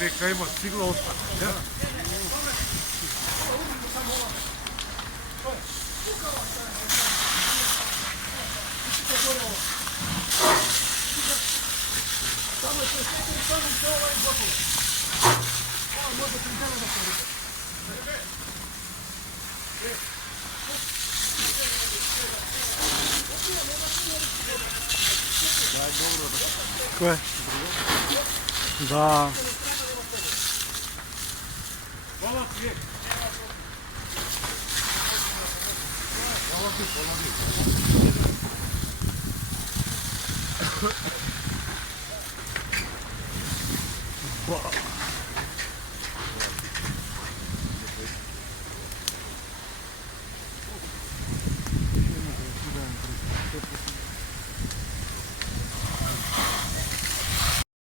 Reka ima stiglo ostane. Ja? Samo je presjetili samo to ovaj gotovo. Ovo možda printela da se rika. Ko je? Da. Hvala ti je. Hvala ti.